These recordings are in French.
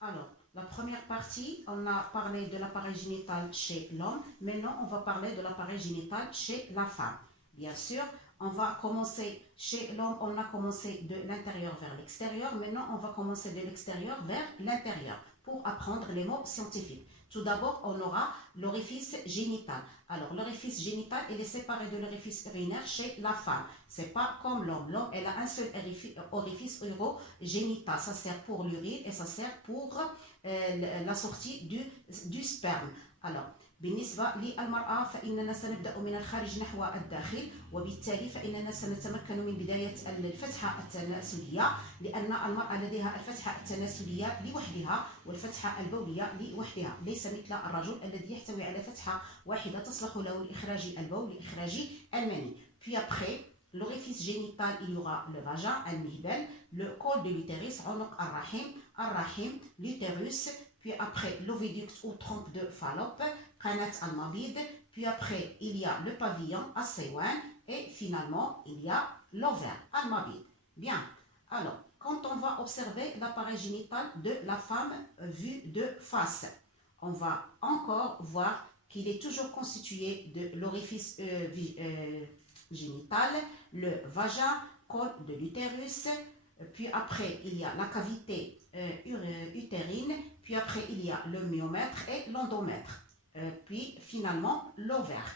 Alors, la première partie, on a parlé de l'appareil génital chez l'homme. Maintenant, on va parler de l'appareil génital chez la femme. Bien sûr, on va commencer chez l'homme, on a commencé de l'intérieur vers l'extérieur. Maintenant, on va commencer de l'extérieur vers l'intérieur pour apprendre les mots scientifiques. Tout d'abord, on aura l'orifice génital. Alors, l'orifice génital, il est séparé de l'orifice urinaire chez la femme. C'est pas comme l'homme. L'homme, elle a un seul orifice urogénital. Ça sert pour l'urine et ça sert pour la sortie du sperme. Alors, بالنسبة للمرأة فإننا سنبدأ من الخارج نحو الداخل، وبالتالي فإننا سنتمكن من بداية الفتحة التناسلية، لأن المرأة لديها الفتحة التناسلية لوحدها والفتحة البولية لوحدها، ليس مثل الرجل الذي يحتوي على فتحة واحدة تصلح له لإخراج البول لإخراج المني. Puis après, l'orifice génital, il y aura le vagin, المهبل, le col de l'utérus, عنق الرحم, l'utérus, puis après l'oviduct ou trompe de Fallope, قناة المبيض, puis après il y a le pavillon, الصيوان, et finalement il y a l'ovaire, المبيض. Bien, alors quand on va observer l'appareil génital de la femme vu de face, on va encore voir qu'il est toujours constitué de l'orifice génital, le vagin, col de l'utérus, puis après il y a la cavité utérine, puis après il y a le myomètre et l'endomètre, puis finalement l'ovaire.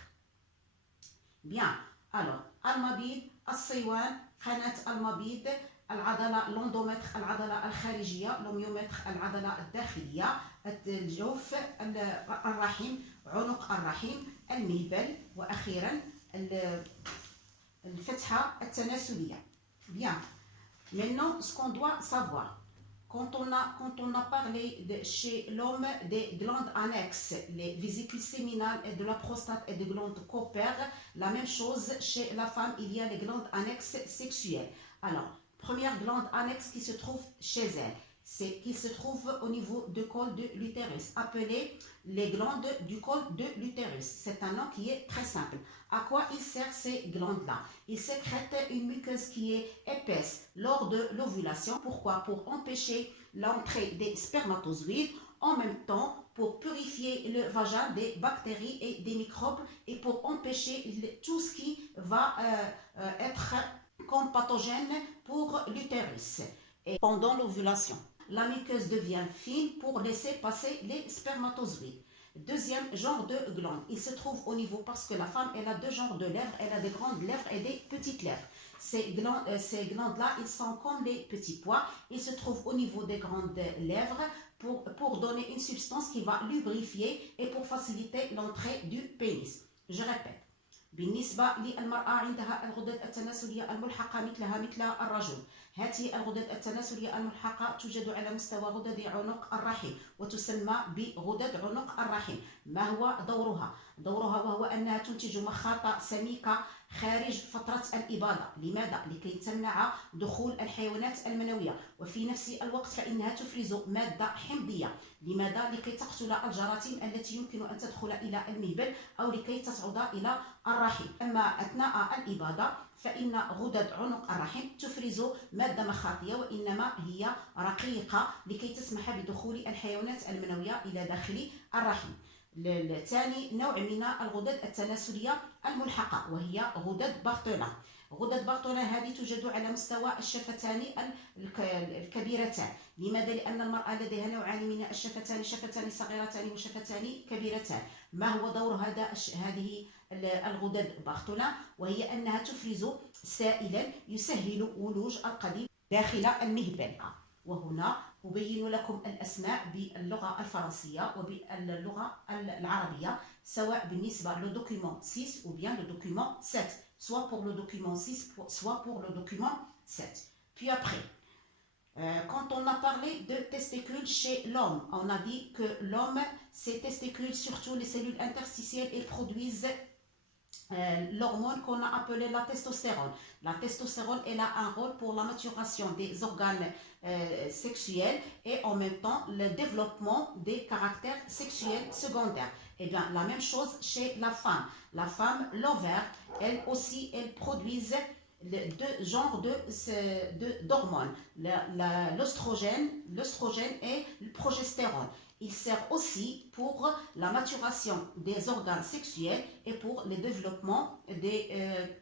Bien, alors المبيض الصيوان قناة المبيض العضلة l'endomètre العضلة الخارجية الميومتر العضلة الداخلية الجوف الرحم عنق الرحم المهبل وأخيرا الفتحة التناسلية. Bien. Maintenant, ce qu'on doit savoir, quand on a parlé chez l'homme des glandes annexes, les vésicules séminales et de la prostate et des glandes coppaires, la même chose chez la femme, il y a les glandes annexes sexuelles. Alors, première glande annexe qui se trouve chez elle, c'est qui se trouve au niveau du col de l'utérus, appelée les glandes du col de l'utérus. C'est un nom qui est très simple. À quoi il sert ces glandes-là? Il sécrète une muqueuse qui est épaisse lors de l'ovulation. Pourquoi? Pour empêcher l'entrée des spermatozoïdes, en même temps pour purifier le vagin des bactéries et des microbes et pour empêcher tout ce qui va être comme pathogène pour l'utérus. Et pendant l'ovulation, la muqueuse devient fine pour laisser passer les spermatozoïdes. Deuxième genre de glande, il se trouve au niveau, parce que la femme, elle a deux genres de lèvres, elle a des grandes lèvres et des petites lèvres. Ces glandes-là, ils sont comme des petits pois, ils se trouvent au niveau des grandes lèvres pour donner une substance qui va lubrifier et pour faciliter l'entrée du pénis. Je répète. بالنسبة للمرأة عندها الغدد التناسلية الملحقة مثل الرجل. هذه الغدد التناسلية الملحقة توجد على مستوى غدد عنق الرحم وتسمى بغدد عنق الرحم. ما هو دورها؟ دورها وهو أنها تنتج مخاط سميكة خارج فترة الإباضة. لماذا؟ لكي تمنع دخول الحيوانات المنوية، وفي نفس الوقت فإنها تفرز مادة حمضية. لماذا؟ لكي تقتل الجراثيم التي يمكن أن تدخل إلى المهبل أو لكي تصعد إلى الرحم. أما أثناء الإباضة فإن غدد عنق الرحم تفرز مادة مخاطية، وإنما هي رقيقة لكي تسمح بدخول الحيوانات المنوية إلى داخل الرحم. الثاني نوع من الغدد التناسلية الملحقة وهي غدد بارتولا. غدد بارتولا هذه توجد على مستوى الشفتان الكبيرتان. لماذا؟ لأن المرأة لديها نوعان من الشفتان، شفتان صغيرتان وشفتان كبيرتان. ما هو دور هذه الغدد بارتولا؟ وهي أنها تفرز سائلا يسهل ولوج القضيب داخل المهبل. وهنا أبين لكم الأسماء باللغة الفرنسية وباللغة العربية، سواء بالنسبة للدوكيومون 6 ou bien le document 7, soit pour le document 6, soit pour le document 7. Puis après, quand on a parlé de testicules chez l'homme, on a dit que l'homme, ses testicules, surtout les cellules interstitielles, elles produisent l'hormone qu'on a appelée la testostérone. La testostérone, elle a un rôle pour la maturation des organes sexuels et en même temps le développement des caractères sexuels secondaires. Et bien la même chose chez la femme. La femme, l'ovaire, elle aussi, elle produise deux genres d'hormones, l'oestrogène et le progestérone. Il sert aussi pour la maturation des organes sexuels et pour le développement des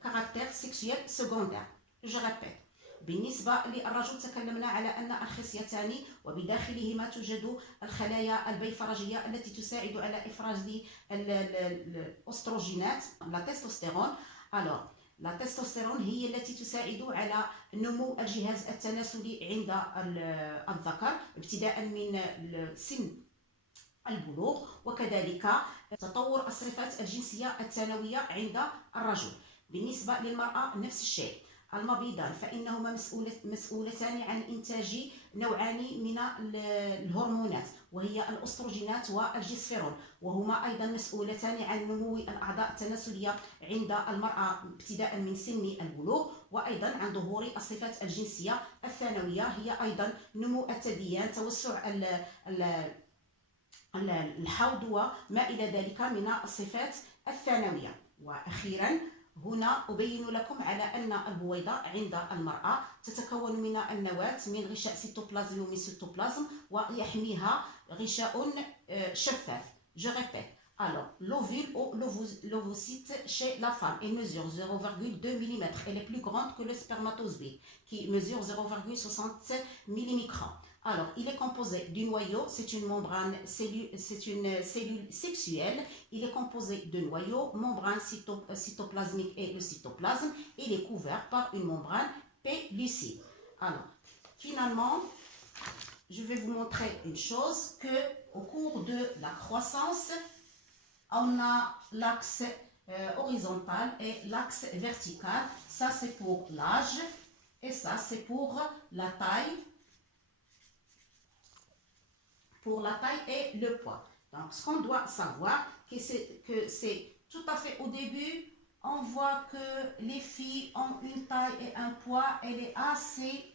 caractères sexuels secondaires. Je répète. بالنسبة للرجل تكلمنا على أن الخصيتان وبداخلهما توجد الخلايا البيفرجية التي تساعد على إفراز الأستروجينات لا تستوستيرون. Alors, la testostérone هي التي تساعد على نمو الجهاز التناسلي عند الذكر ابتداء من سن البلوغ، وكذلك تطور الصفات الجنسية الثانوية عند الرجل. بالنسبة للمرأة نفس الشيء. المبيضان فإنهما مسؤولتان عن إنتاج نوعان من الهرمونات وهي الأستروجينات والجسفيرون، وهما أيضا مسؤولتان عن نمو الأعضاء التناسلية عند المرأة ابتداء من سن البلوغ، وأيضا عن ظهور الصفات الجنسية الثانوية هي أيضا نمو الثديان، توسع الحوض وما إلى ذلك من الصفات الثانوية. وأخيرا هنا أبين لكم على أن البويضة عند المرأة تتكون من النواة من غشاء سيتوبلازمي ومن سيتوبلازم ويحميها غشاء شفاف. Je répète. Alors, l'ovule ou l'ovocyte chez la femme, il mesure 0,2 mm. Elle est plus grande que le spermatozoïde qui mesure 0,60 mm. Alors, il est composé du noyau, c'est une membrane, c'est une cellule sexuelle. Il est composé de noyau, membrane cytoplasmique et le cytoplasme. Il est couvert par une membrane pellucide. Alors, finalement, je vais vous montrer une chose, que au cours de la croissance, on a l'axe horizontal et l'axe vertical. Ça, c'est pour l'âge et ça, c'est pour la taille. Pour la taille et le poids. Donc, ce qu'on doit savoir, que c'est tout à fait au début, on voit que les filles ont une taille et un poids, elle est assez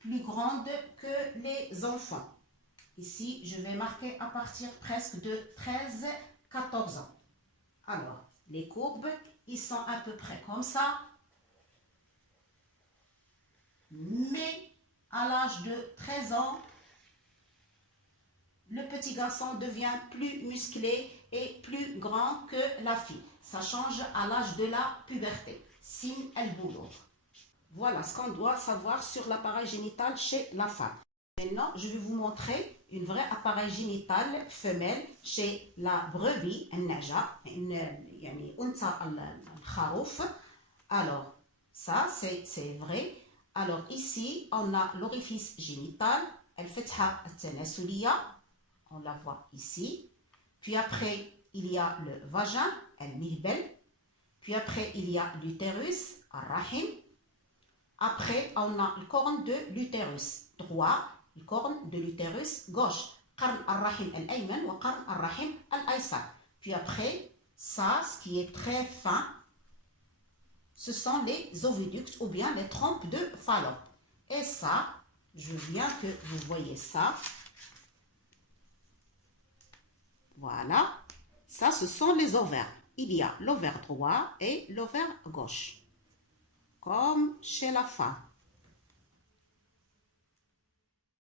plus grande que les enfants. Ici, je vais marquer à partir presque de 13-14 ans. Alors, les courbes, ils sont à peu près comme ça. Mais à l'âge de 13 ans, le petit garçon devient plus musclé et plus grand que la fille. Ça change à l'âge de la puberté. Signe al-Boulough. Voilà ce qu'on doit savoir sur l'appareil génital chez la femme. Maintenant, je vais vous montrer une vraie appareil génital femelle chez la brebis, النعجة, يعني أنثى الخروف. Alors, ça c'est vrai. Alors ici, on a l'orifice génital, الفتحة التناسلية. On la voit ici. Puis après, il y a le vagin, al-mihbel. Puis après, il y a l'utérus, al-rahim. Après, on a le corne de l'utérus droit, le corne de l'utérus gauche. Qarn al-rahim al-ayman ou qarn al-rahim al-aysar. Puis après, ça, ce qui est très fin, ce sont les oviducts ou bien les trompes de Fallope. Et ça, je veux bien que vous voyez ça. Voilà, ça ce sont les ovaires. Il y a l'ovaire droit et l'ovaire gauche, comme chez la femme.